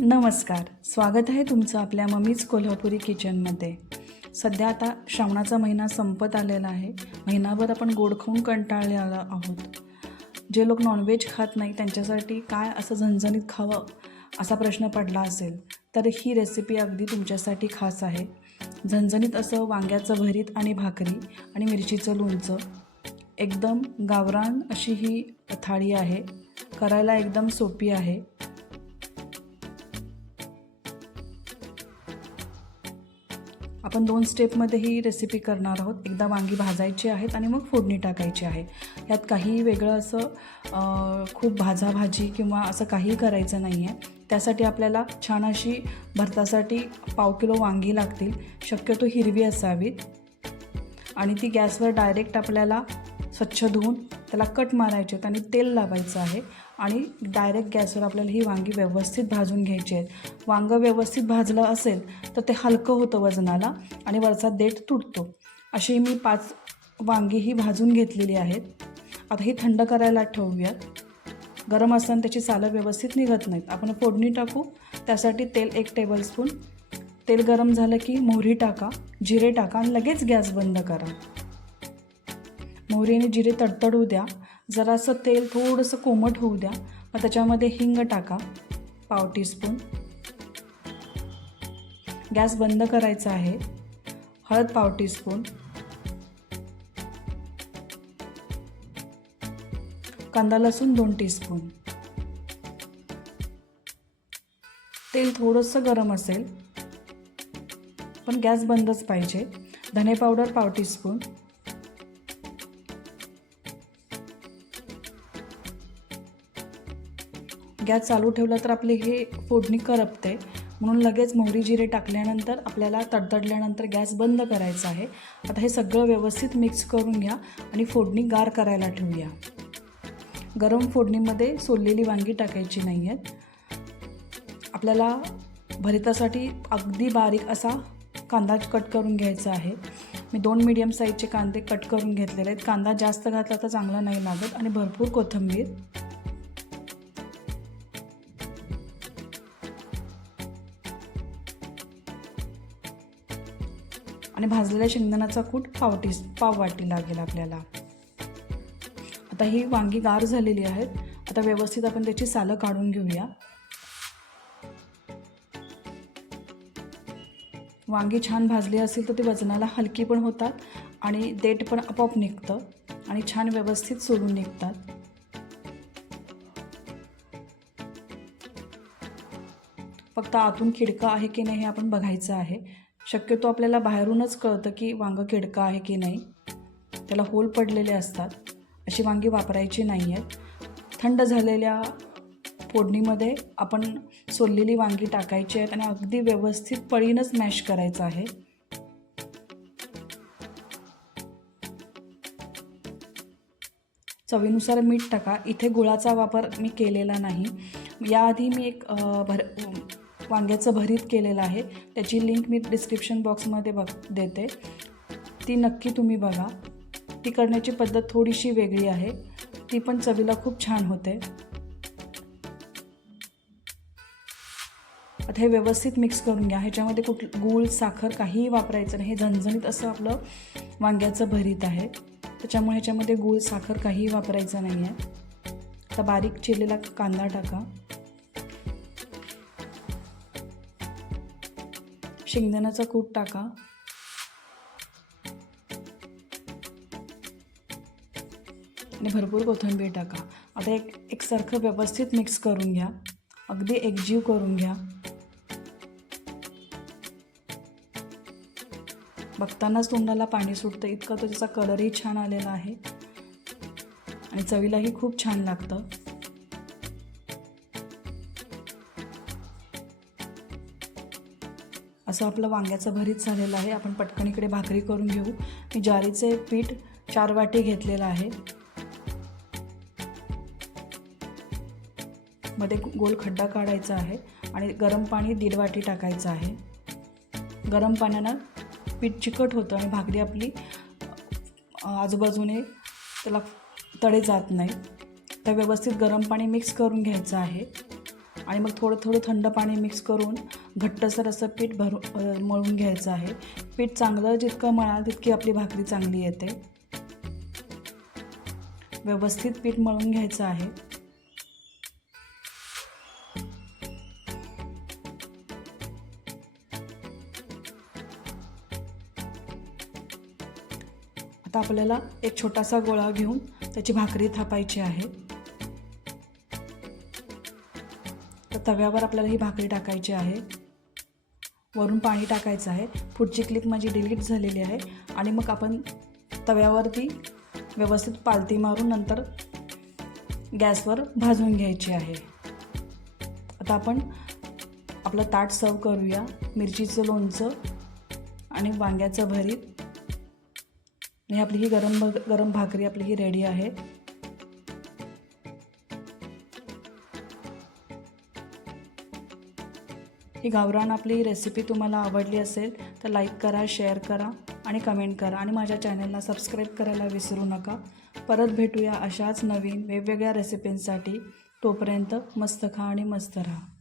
नमस्कार. स्वागत आहे तुमचं आपल्या मम्मीज कोल्हापुरी किचनमध्ये सध्या आता श्रावणाचा महिना संपत आलेला आहे. महिनाभर आपण गोड खाऊन कंटाळलेलो आहोत. जे लोक नॉनव्हेज खात नाही त्यांच्यासाठी काय असं झणझणीत खावं असा प्रश्न पडला असेल तर ही रेसिपी अगदी तुमच्यासाठी खास आहे. झणझणीत असं वांग्याचं भरीत आणि भाकरी आणि मिरचीचं लोणचं. एकदम गावरान अशी ही थाळी आहे. करायला एकदम सोपी आहे. आपण दोन स्टेपमध्ये ही रेसिपी करणार आहोत. एकदा वांगी भाजायची आहेत आणि मग फोडणी टाकायची आहे. यात काही वेगळं असं खूप भाजाभाजी किंवा असं काहीही करायचं नाही आहे त्यासाठी आपल्याला छान अशी भरतासाठी पाव किलो वांगी लागतील. शक्यतो हिरवी असावीत. आणि ती गॅसवर डायरेक्ट आपल्याला स्वच्छ धुवून त्याला कट मारायचे आहेत आणि तेल लावायचं आहे. आणि डायरेक्ट गॅसवर आपल्याला ही वांगी व्यवस्थित भाजून घ्यायची आहेत वांगं व्यवस्थित भाजलं असेल तर ते हलकं होतं वजनाला आणि वरचा देठ तुटतो. अशी मी पाच वांगी ही भाजून घेतलेली आहेत. आता ही थंड करायला ठेवूयात. गरम असताना त्याची सालं व्यवस्थित निघत नाहीत. आपण फोडणी टाकू. त्यासाठी तेल एक टेबलस्पून तेल गरम झालं की मोहरी टाका जिरे टाका आणि लगेच गॅस बंद करा. मोहरी आणि जिरे तडतडू द्या. जरासं तेल थोडंसं कोमट होऊ द्या. मग त्याच्यामध्ये हिंग टाका पाव टीस्पून. गॅस बंद करायचा आहे. हळद पाव टीस्पून. कांदा लसूण दोन टीस्पून. तेल थोडंसं गरम असेल पण गॅस बंदच पाहिजे. धने पावडर पाव टीस्पून. गॅस चालू ठेवला तर आपली हे फोडणी करपते. म्हणून लगेच मोहरी जिरे टाकल्यानंतर आपल्याला तडतडल्यानंतर गॅस बंद करायचा आहे. आता हे सगळं व्यवस्थित मिक्स करून घ्या आणि फोडणी गार करायला ठेवूया. गरम फोडणीमध्ये सोललेली वांगी टाकायची नाही आहेत आपल्याला भरितासाठी अगदी बारीक असा कांदा कट करून घ्यायचा आहे. मी दोन मीडियम साईजचे कांदे कट करून घेतलेले आहेत. कांदा जास्त घातला तर चांगला नाही लागत आणि भरपूर कोथिंबीर. आणि भाजलेल्या शेंगदाण्याचा कूट पाव टी पाव वाटी लागेल आपल्याला. आता ही वांगी गार झालेली आहेत. आता व्यवस्थित आपण त्याची सालं काढून घेऊया. वांगी छान भाजली असेल तर ती वजनाला हलकी पण होतात आणि देठ पण आपोआप निघतं आणि छान व्यवस्थित सोलून निघतात. फक्त आतून खिडका आहे की नाही हे आपण बघायचं आहे. शक्यतो आपल्याला बाहेरूनच कळतं की वांगं किडकं आहे की नाही. त्याला होल पडलेले असतात. अशी वांगी वापरायची नाही आहेत थंड झालेल्या फोडणीमध्ये आपण सोललेली वांगी टाकायची आहेत आणि अगदी व्यवस्थित पळीनच मॅश करायचं आहे. चवीनुसार मीठ टाका. इथे गुळाचा वापर मी केलेला नाही. याआधी मी एक भर वांग्याचं भरीत केलेलं आहे. त्याची लिंक मी डिस्क्रिप्शन बॉक्समध्ये बघ देते. ती नक्की तुम्ही बघा. ती करण्याची पद्धत थोडीशी वेगळी आहे. ती पण चवीला खूप छान होते. आता हे व्यवस्थित मिक्स करून घ्या. ह्याच्यामध्ये कुठ गूळ साखर काहीही वापरायचं नाही. हे झणझणीत असं आपलं वांग्याचं भरीत आहे. त्याच्यामुळे ह्याच्यामध्ये गूळ साखर काहीही वापरायचं नाही आहे आता बारीक चिरलेला कांदा टाका. शेंगदाण्याचा कूट टाका. आणि भरपूर कोथिंबीर टाका. आता एक एकसारखं व्यवस्थित मिक्स करून घ्या. अगदी एकजीव करून घ्या. बघतानाच तोंडाला पाणी सुटतं. इतका तो त्याचा कलरही छान आलेला आहे. आणि चवीलाही खूप छान लागतं. असं आपलं वांग्याचं भरीत झालेलं आहे. आपण पटकन इकडे भाकरी करून घेऊ. मी ज्वारीचे पीठ चार वाटी घेतलेलं आहे. मध्ये गोल खड्डा काढायचा आहे आणि गरम पाणी दीड वाटी टाकायचं आहे. गरम पाण्यानं पीठ चिकट होतं आणि भाकरी आपली आजूबाजूने त्याला तडे जात नाही. तर व्यवस्थित गरम पाणी मिक्स करून घ्यायचं आहे. आणि मग थोडं थोडं थंड पाणी मिक्स करून घट्टसर असं पीठ भरू मळून घ्यायचं आहे. पीठ चांगलं जितकं मळाल तितकी आपली भाकरी चांगली येते. व्यवस्थित पीठ मळून घ्यायचं आहे. आता आपल्याला एक छोटासा गोळा घेऊन त्याची भाकरी थापायची आहे. तव्यावर आपल्याला ही भाकरी टाकायची आहे. वरून पाणी टाकायचं आहे. पुढची क्लिप माझी डिलीट झालेली आहे. आणि मग आपण तव्यावरती व्यवस्थित पालती मारून नंतर गॅसवर भाजून घ्यायची आहे. आता आपण आपलं ताट सर्व करूया. मिरचीचं लोणचं आणि वांग्याचं भरीत. आणि आपली ही गरम भ- गरम भाकरी आपली ही रेडी आहे. ही गावरान आपली रेसिपी तुम्हाला आवडली असेल तर लाईक करा शेअर करा आणि कमेंट करा. आणि माझ्या चॅनलला सबस्क्राईब करायला विसरू नका. परत भेटूया अशाच नवीन वेगवेगळ्या रेसिपींसाठी तोपर्यंत मस्त खा आणि मस्त राहा.